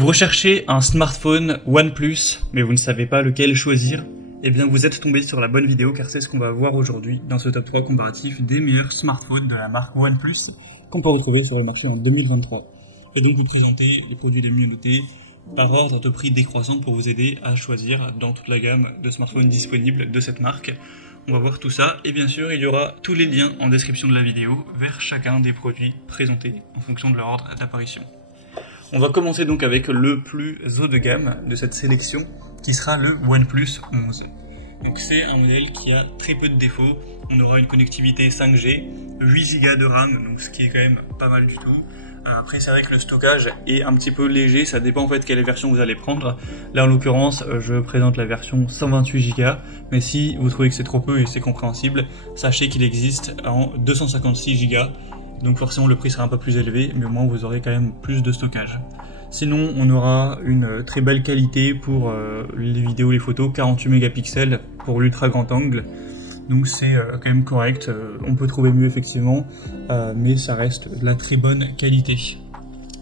Vous recherchez un smartphone OnePlus, mais vous ne savez pas lequel choisir? Eh bien, vous êtes tombé sur la bonne vidéo car c'est ce qu'on va voir aujourd'hui dans ce top 3 comparatif des meilleurs smartphones de la marque OnePlus qu'on peut retrouver sur le marché en 2023. Et donc vous présenter les produits les mieux notés par ordre de prix décroissant pour vous aider à choisir dans toute la gamme de smartphones disponibles de cette marque. On va voir tout ça et bien sûr il y aura tous les liens en description de la vidéo vers chacun des produits présentés en fonction de leur ordre d'apparition. On va commencer donc avec le plus haut de gamme de cette sélection qui sera le OnePlus 11. Donc c'est un modèle qui a très peu de défauts. On aura une connectivité 5G, 8 Go de RAM, donc ce qui est quand même pas mal du tout. Après c'est vrai que le stockage est un petit peu léger, ça dépend en fait quelle version vous allez prendre. Là en l'occurrence je présente la version 128 Go, mais si vous trouvez que c'est trop peu et c'est compréhensible, sachez qu'il existe en 256 Go. Donc forcément le prix sera un peu plus élevé, mais au moins vous aurez quand même plus de stockage. Sinon on aura une très belle qualité pour les vidéos, les photos, 48 mégapixels pour l'ultra grand angle. Donc c'est quand même correct, on peut trouver mieux effectivement, mais ça reste de la très bonne qualité.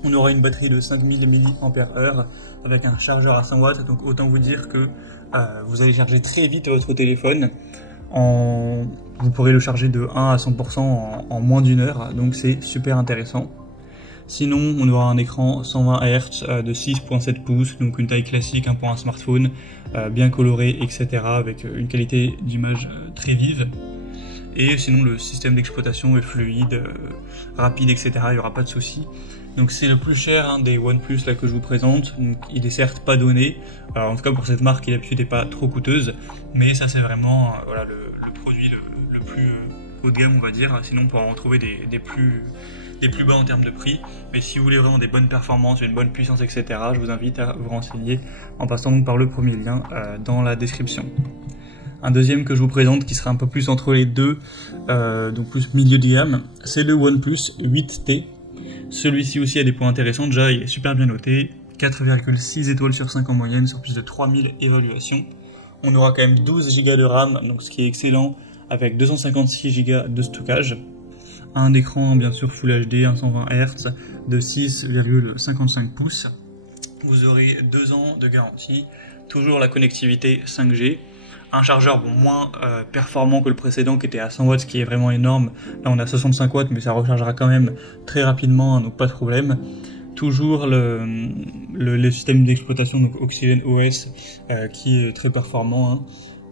On aura une batterie de 5000 mAh avec un chargeur à 100 watts, donc autant vous dire que vous allez charger très vite votre téléphone. Vous pourrez le charger de 1 à 100% en moins d'une heure, donc c'est super intéressant. Sinon, on aura un écran 120 Hz de 6.7 pouces, donc une taille classique pour un smartphone, bien coloré, etc., avec une qualité d'image très vive. Et sinon, le système d'exploitation est fluide, rapide, etc., il n'y aura pas de souci. Donc c'est le plus cher des OnePlus là que je vous présente. Donc, il est certes pas donné, en tout cas pour cette marque qui d'habitude n'est pas trop coûteuse, mais ça c'est vraiment voilà, le produit le plus haut de gamme on va dire. Sinon on pourra en trouver des plus bas en termes de prix, mais si vous voulez vraiment des bonnes performances, une bonne puissance, etc., je vous invite à vous renseigner en passant donc par le premier lien dans la description. Un deuxième que je vous présente qui sera un peu plus entre les deux, donc plus milieu de gamme, c'est le OnePlus 8T. Celui-ci aussi a des points intéressants, déjà il est super bien noté, 4,6 étoiles sur 5 en moyenne sur plus de 3000 évaluations. On aura quand même 12 Go de RAM, donc ce qui est excellent, avec 256 Go de stockage. Un écran bien sûr Full HD, 120 Hz de 6,55 pouces. Vous aurez 2 ans de garantie, toujours la connectivité 5G. Un chargeur moins performant que le précédent qui était à 100 watts, ce qui est vraiment énorme. Là on a 65 watts mais ça rechargera quand même très rapidement, donc pas de problème. Toujours le système d'exploitation, donc Oxygen OS, qui est très performant.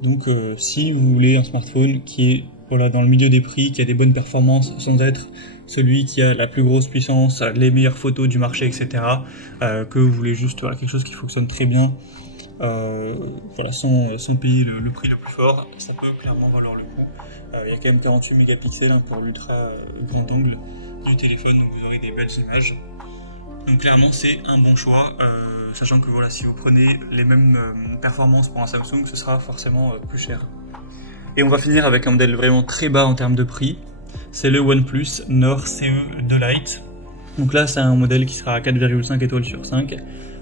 Donc si vous voulez un smartphone qui est voilà, dans le milieu des prix, qui a des bonnes performances sans être celui qui a la plus grosse puissance, les meilleures photos du marché, etc., que vous voulez juste voilà, quelque chose qui fonctionne très bien, voilà, sans payer le prix le plus fort, ça peut clairement valoir le coup. Il y a quand même 48 mégapixels pour l'ultra grand angle du téléphone, donc vous aurez des belles images. Donc clairement c'est un bon choix, sachant que voilà, si vous prenez les mêmes performances pour un Samsung, ce sera forcément plus cher. Et on va finir avec un modèle vraiment très bas en termes de prix, c'est le OnePlus Nord CE 2 Lite. Donc là c'est un modèle qui sera à 4,5 étoiles sur 5,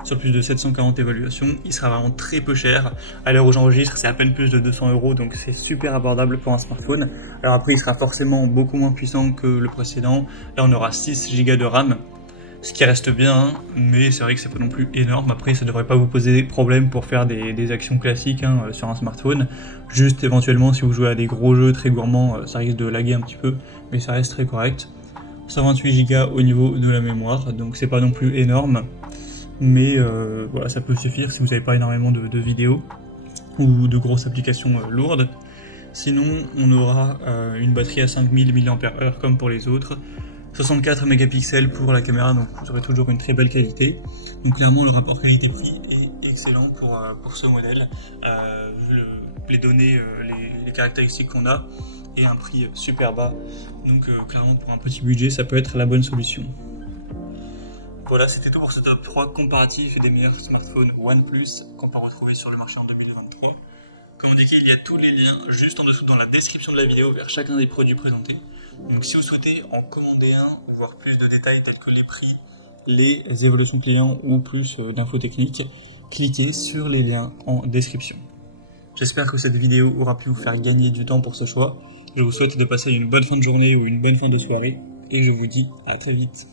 sur plus de 740 évaluations, il sera vraiment très peu cher. À l'heure où j'enregistre, c'est à peine plus de 200 €, donc c'est super abordable pour un smartphone. Alors après, il sera forcément beaucoup moins puissant que le précédent. Là, on aura 6 Go de RAM, ce qui reste bien, mais c'est vrai que c'est pas non plus énorme. Après, ça devrait pas vous poser problème pour faire des actions classiques sur un smartphone. Juste éventuellement, si vous jouez à des gros jeux très gourmands, ça risque de laguer un petit peu, mais ça reste très correct. 128 Go au niveau de la mémoire, donc c'est pas non plus énorme. Mais voilà, ça peut suffire si vous n'avez pas énormément de vidéos ou de grosses applications lourdes. Sinon, on aura une batterie à 5000 mAh comme pour les autres, 64 mégapixels pour la caméra, donc vous aurez toujours une très belle qualité. Donc clairement, le rapport qualité-prix est excellent pour ce modèle, vu les données, les caractéristiques qu'on a, et un prix super bas. Donc clairement, pour un petit budget, ça peut être la bonne solution. Voilà, c'était tout pour ce top 3 comparatif des meilleurs smartphones OnePlus qu'on peut retrouver sur le marché en 2023. Comme indiqué, il y a tous les liens juste en dessous dans la description de la vidéo vers chacun des produits présentés. Donc si vous souhaitez en commander un, ou voir plus de détails tels que les prix, les évolutions clients ou plus d'infos techniques, cliquez sur les liens en description. J'espère que cette vidéo aura pu vous faire gagner du temps pour ce choix. Je vous souhaite de passer une bonne fin de journée ou une bonne fin de soirée et je vous dis à très vite.